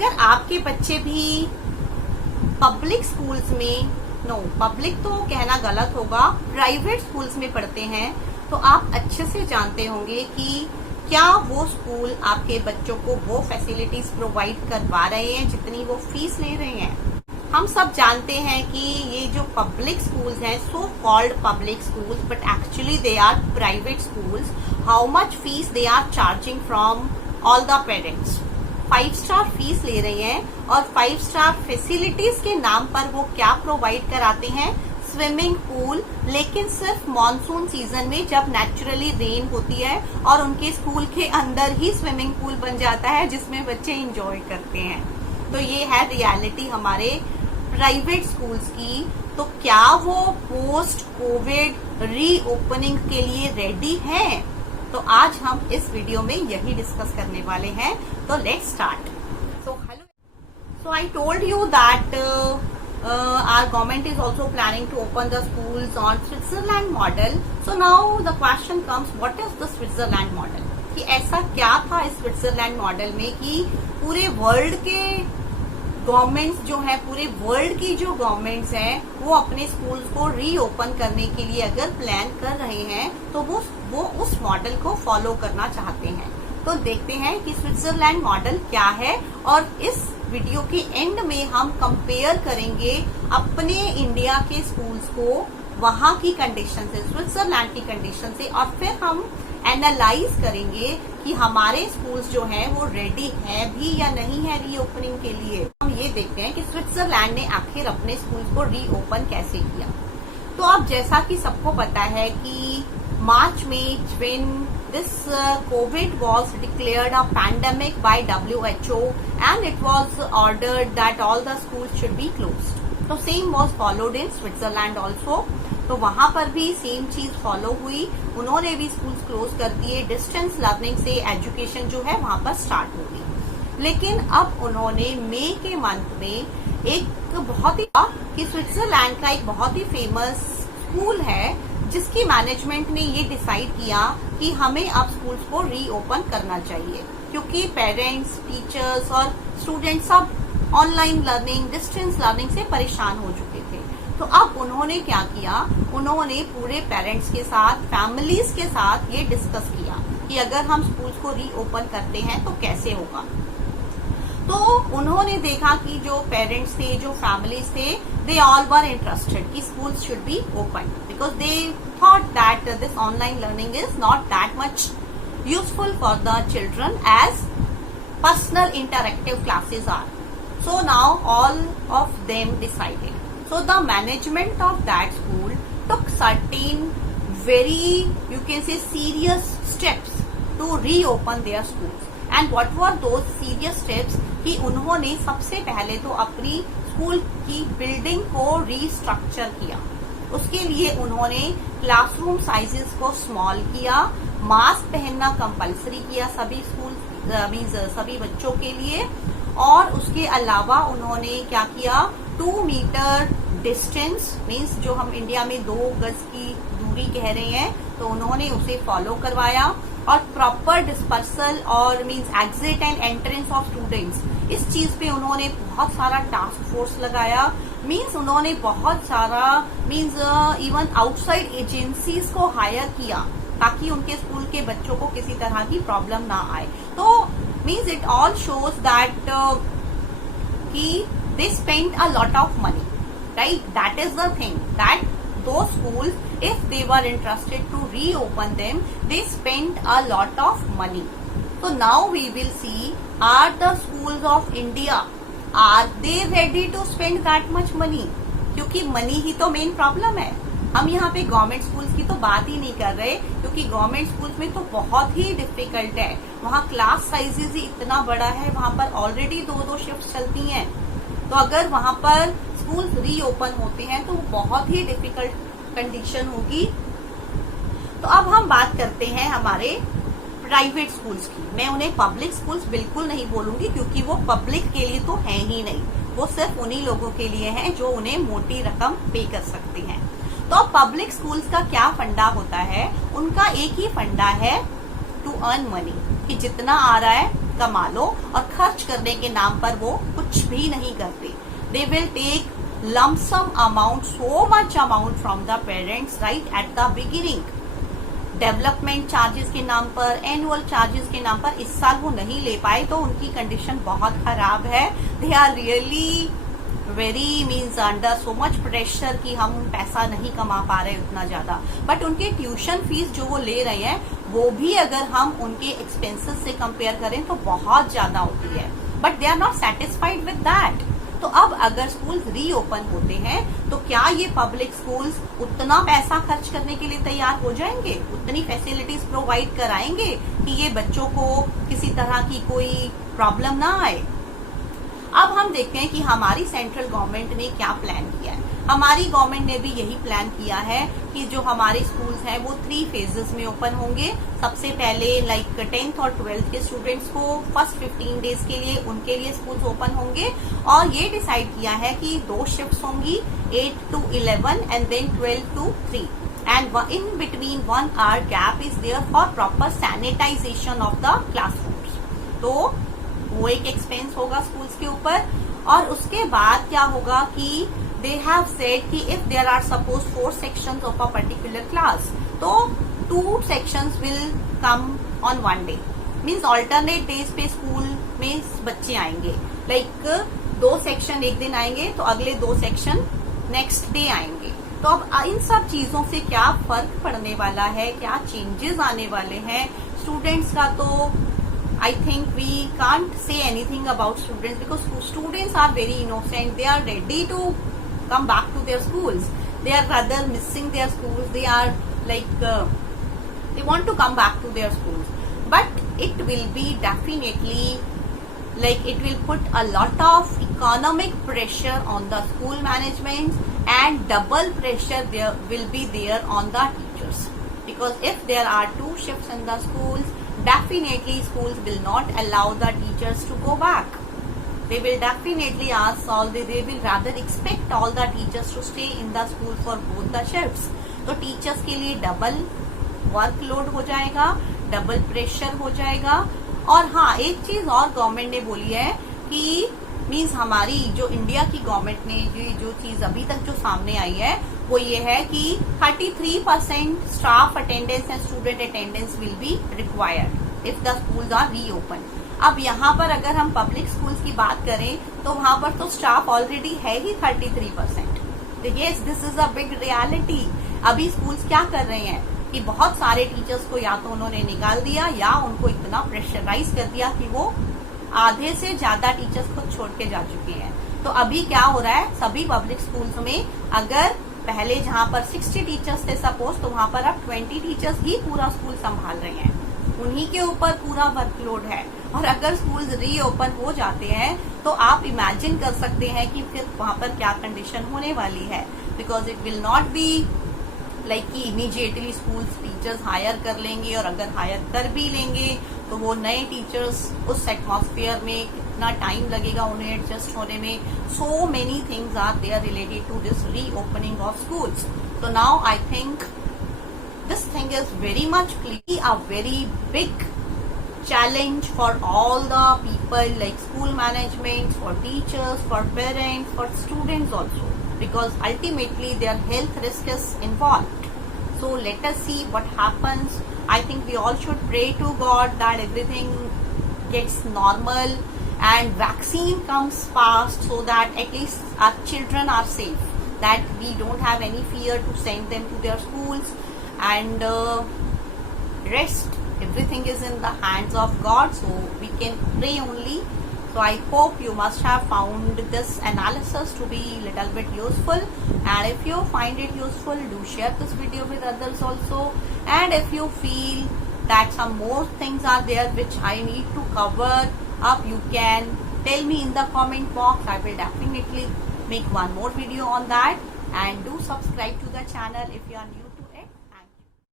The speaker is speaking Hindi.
अगर आपके बच्चे भी पब्लिक स्कूल्स में, पब्लिक तो कहना गलत होगा, प्राइवेट स्कूल्स में पढ़ते हैं, तो आप अच्छे से जानते होंगे कि क्या वो स्कूल आपके बच्चों को वो फैसिलिटीज प्रोवाइड करवा रहे हैं जितनी वो फीस ले रहे हैं। हम सब जानते हैं कि ये जो पब्लिक स्कूल्स हैं, so called public schools, but actually they are private schools, how much fees they are charging from all the parents. 5 star fees ले रहे हैं और 5 स्टार फैसिलिटीज के नाम पर वो क्या प्रोवाइड कराते हैं, स्विमिंग पूल, लेकिन सिर्फ मॉनसून सीजन में जब नेचुरली रेन होती है और उनके स्कूल के अंदर ही स्विमिंग पूल बन जाता है जिसमें बच्चे एंजॉय करते हैं। तो ये है रियलिटी हमारे प्राइवेट स्कूल्स की। तो क्या वो पोस्ट कोविड रीओपनिंग के लिए रेडी हैं? तो आज हम इस वीडियो में यही डिस्कस करने वाले हैं। तो let's start. So I told you that our government is also planning to open the schools on Switzerland model. So now the question comes, what is the Switzerland model? कि ऐसा क्या था इस स्विट्जरलैंड मॉडल में कि पूरे वर्ल्ड के गवर्नमेंट्स जो है, पूरे वर्ल्ड की जो गवर्नमेंट्स हैं, वो अपने स्कूल्स को रीओपन करने के लिए अगर प्लान कर रहे हैं तो वो उस मॉडल को फॉलो करना चाहते हैं। तो देखते हैं कि स्विट्जरलैंड मॉडल क्या है और इस वीडियो के एंड में हम कंपेयर करेंगे अपने इंडिया के स्कूल्स को वहां की कंडीशन से, स्विट्जरलैंड की कंडीशन से, और फिर हम एनालाइज करेंगे कि हमारे स्कूल्स जो हैं वो रेडी है भी या नहीं है रीओपनिंग के लिए। हम ये देखते हैं कि स्विट्जरलैंड ने आखिर अपने स्कूल्स को रीओपन कैसे किया। तो अब जैसा कि सबको पता है कि मार्च में when this COVID was declared a pandemic by WHO and it was ordered that all the schools should be closed. So same was followed in Switzerland also. तो वहां पर भी सेम चीज फॉलो हुई, उन्होंने भी स्कूल्स क्लोज कर दिए, डिस्टेंस लर्निंग से एजुकेशन जो है वहां पर स्टार्ट हो गई। लेकिन अब उन्होंने मई के मंथ में एक बहुत ही कि स्विट्जरलैंड का एक बहुत ही फेमस स्कूल है जिसकी मैनेजमेंट ने ये डिसाइड किया कि हमें अब स्कूल्स को रीओपन करना चाहिए, क्योंकि पेरेंट्स, टीचर्स और स्टूडेंट्स सब ऑनलाइन लर्निंग, डिस्टेंस लर्निंग से परेशान हो चुके थे। तो अब उन्होंने क्या किया, उन्होंने पूरे पेरेंट्स के साथ, फैमिलीज के साथ ये डिस्कस किया कि अगर हम स्कूल्स को रीओपन करते हैं तो कैसे होगा। तो उन्होंने देखा कि जो पेरेंट्स थे, जो फैमिलीज थे, दे ऑल वर इंटरेस्टेड कि schools should be open because they thought that this online learning is not that much useful for the children as personal interactive classes are. So now all of them decided. So the management of that school took certain very, you can say, serious steps to reopen their schools. And what were those serious steps? कि उन्होंने सबसे पहले तो अपनी स्कूल की बिल्डिंग को रीस्ट्रक्चर किया। उसके लिए उन्होंने क्लासरूम साइजेस को स्मॉल किया, मास्क पहनना कंपलसरी किया सभी स्कूल सभी बच्चों के लिए, और उसके अलावा उन्होंने क्या किया, 2 मीटर डिस्टेंस मीन्स जो हम इंडिया में 2 गज की दूरी कह रहे हैं, तो उन्होंने उसे फॉलो करवाया, और प्रॉपर डिस्पर्सल और means exit and entrance of students, इस चीज पे उन्होंने बहुत सारा टास्क फोर्स लगाया। मीन्स उन्होंने बहुत सारा मीन्स इवन आउटसाइड एजेंसीज को हायर किया ताकि उनके स्कूल के बच्चों को किसी तरह की प्रॉब्लम ना आए। तो means it all shows that they spent a lot of money, right? That is the thing, that those schools, if they were interested to reopen them, they spent a lot of money. So now we will see, are the schools of India, are they ready to spend that much money? क्योंकि मनी ही तो मेन प्रॉब्लम है। हम यहाँ पे गवर्नमेंट स्कूल्स की तो बात ही नहीं कर रहे, क्योंकि गवर्नमेंट स्कूल्स में तो बहुत ही डिफिकल्ट है, वहाँ क्लास साइजेस ही इतना बड़ा है, वहाँ पर ऑलरेडी 2-2 शिफ्ट चलती हैं। तो अगर वहाँ पर स्कूल्स रीओपन होते हैं तो बहुत ही डिफिकल्ट कंडीशन होगी। तो अब हम बात करते हैं हमारे प्राइवेट स्कूल्स की। मैं उन्हें पब्लिक स्कूल्स बिल्कुल नहीं बोलूंगी, क्योंकि वो पब्लिक के लिए तो है ही नहीं, वो सिर्फ उन्हीं लोगों के लिए है जो उन्हें मोटी रकम पे कर सकते हैं। तो पब्लिक स्कूल्स का क्या फंडा होता है, उनका एक ही फंडा है, टू अर्न मनी, कि जितना आ रहा है कमा लो, और खर्च करने के नाम पर वो कुछ भी नहीं करते. They will take lump sum amount, so much amount from the parents right at the beginning. Development charges के नाम पर, एनुअल चार्जेस के नाम पर इस साल वो नहीं ले पाए तो उनकी कंडीशन बहुत खराब है. They are really very means under so much pressure कि हम पैसा नहीं कमा पा रहे उतना ज्यादा. बट उनके ट्यूशन फीस जो वो ले रहे हैं वो भी अगर हम उनके एक्सपेंसेस से कंपेयर करें तो बहुत ज्यादा होती है. But they are not satisfied with that. तो अब अगर स्कूल्स रीओपन होते हैं तो क्या ये पब्लिक स्कूल्स उतना पैसा खर्च करने के लिए तैयार हो जाएंगे, उतनी फैसिलिटीज प्रोवाइड कराएंगे कि ये बच्चों को किसी तरह की कोई प्रॉब्लम ना आए. अब हम देखते हैं कि हमारी सेंट्रल गवर्नमेंट ने क्या प्लान किया है. हमारी गवर्नमेंट ने भी यही प्लान किया है कि जो हमारे स्कूल्स हैं वो 3 फेजेस में ओपन होंगे. सबसे पहले लाइक 10th और 12th के स्टूडेंट्स को फर्स्ट 15 डेज के लिए उनके लिए स्कूल्स ओपन होंगे, और ये डिसाइड किया है कि 2 शिफ्ट्स होंगी, 8 to 11 and then 12 to 3, and in between 1 hour gap is there for proper sanitization of the classrooms. तो वो एक एक्सपेंस होगा स्कूल्स के ऊपर. और उसके बाद क्या होगा कि they have said कि if there are suppose 4 sections of a particular class, तो 2 sections will come on one day. Means alternate days पे स्कूल में बच्चे आएंगे. Like 2 सेक्शन एक दिन आएंगे तो अगले 2 सेक्शन नेक्स्ट डे आएंगे. तो अब इन सब चीजों से क्या फर्क पड़ने वाला है, क्या चेंजेस आने वाले हैं स्टूडेंट्स का, तो I think we can't say anything about students because students are very innocent. They are ready to come back to their schools. They are rather missing their schools. They are like they want to come back to their schools. But it will be definitely like it will put a lot of economic pressure on the school management, and double pressure there will be there on the teachers. Because if there are 2 shifts in the schools, definitely schools will not allow the teachers to go back. They will definitely ask they will rather expect all the teachers to stay in the school for both the shifts. तो टीचर्स के लिए डबल वर्कलोड हो जाएगा, डबल प्रेशर हो जाएगा. और हाँ, एक चीज और गवर्नमेंट ने बोली है कि मीन्स हमारी जो इंडिया की गवर्नमेंट ने जो चीज अभी तक जो सामने आई है वो ये है कि 33% staff attendance and student attendance will be required if the schools are reopen. अब यहाँ पर अगर हम पब्लिक स्कूल्स की बात करें तो वहां पर तो स्टाफ ऑलरेडी है ही 33%. Yes, this is a big reality. अभी स्कूल्स क्या कर रहे हैं कि बहुत सारे टीचर्स को या तो उन्होंने निकाल दिया या उनको इतना प्रेशराइज कर दिया कि वो आधे से ज्यादा टीचर्स खुद छोड़ के जा चुके हैं. तो अभी क्या हो रहा है, सभी पब्लिक स्कूल्स में अगर पहले जहां पर 60 टीचर्स थे सपोज, तो वहां पर अब 20 टीचर्स ही पूरा स्कूल संभाल रहे हैं. उन्हीं के ऊपर पूरा वर्कलोड है. और अगर स्कूल्स रीओपन हो जाते हैं तो आप इमेजिन कर सकते हैं कि फिर वहां पर क्या कंडीशन होने वाली है. Because it will not be like कि इमीडिएटली स्कूल्स टीचर्स हायर कर लेंगे, और अगर हायर कर भी लेंगे तो वो नए टीचर्स उस एटमॉस्फेयर में कितना टाइम लगेगा उन्हें एडजस्ट होने में. So many things are there related to this reopening of schools. तो now I think this thing is very much a very big challenge for all the people like school management, for teachers, for parents, for students also, because ultimately their health risk is involved. So let us see what happens. I think we all should pray to God that everything gets normal and vaccine comes fast so that at least our children are safe, that we don't have any fear to send them to their schools. And rest, everything is in the hands of God, so we can pray only. So I hope you must have found this analysis to be little bit useful, and if you find it useful, do share this video with others also. And if you feel that some more things are there which I need to cover up, you can tell me in the comment box. I will definitely make one more video on that. And do subscribe to the channel if you are new.